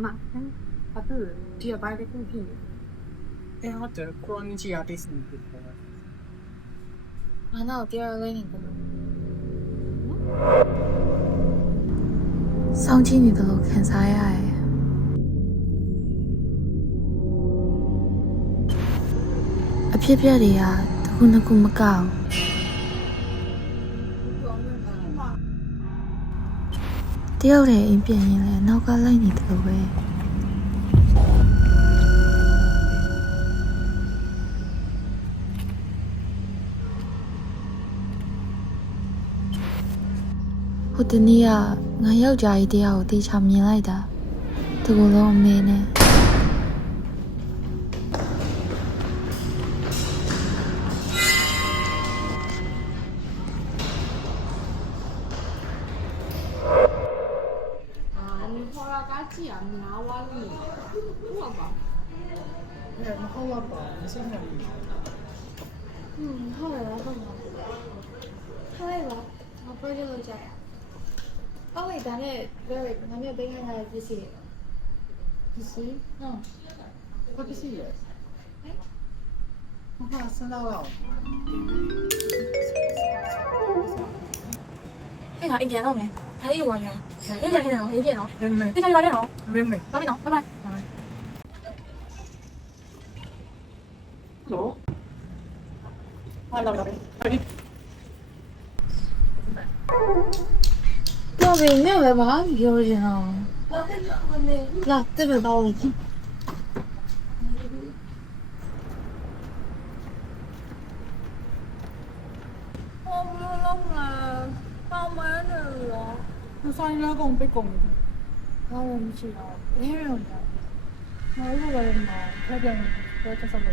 妈，他是第二班的故事。哎，我这过年期要得是你的。啊，那我第二类你的。စောင့်ကြည့်နေတယ်လို့ခံစားရတယ်အဖြစ်ပြက်တွေကတစ်ခုနှစ်ခုမကောက်တယောက်တည်းအိမ်ပြန်ရင်လည်းနောက်ကလိုက်နေတယ်လို့ပဲဟိုတနေ့ကငါယောက်ျားကြီးတယောက်ကိုတေချာမြင်လိုက်တာဒီလိုလုံးအမေနဲ့既然拿完了，我吧。哎，那好了吧，你想想你。ဟုတ်တယ်လားဟုတ်ပါဘူး။ဟုတ်ပါငါ project လုပ်ကြရ။ဟုတ်လေဒါနဲ့ very ငါမျိုးပေးခိုင်းတဲ့ပစ္စည်း။ပစ္စည်း။ဟုတ်။我不是耶。我怕生到了。哎呀，一点都没，还有我呢。一点点哦，一点哦。没。你看有点哦。没。早点哦，拜拜。走。来来来，快点。တော့ဘယ်နဲ့ပဲဘာပြောချင်တော့လာတက်ပဲတော့我不弄了，上班去了。那上一家公被公的。然后我们去了，没人了。我路过的嘛，那边我在上班。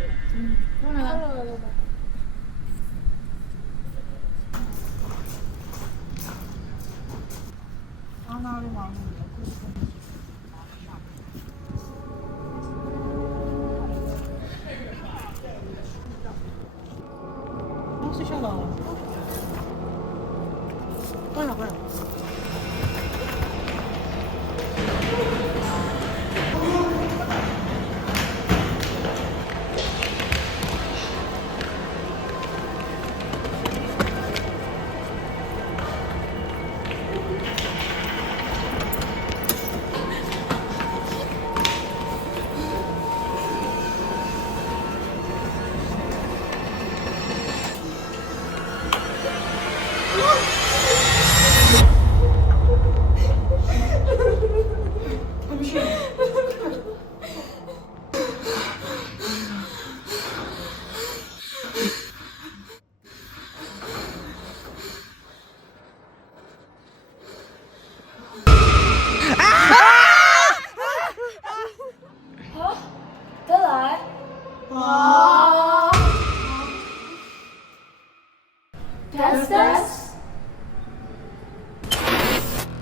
当然了。哪里嘛？我睡觉了。快点，快点。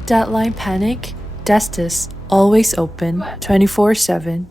Deadline Panic, Destis, always open 24/7.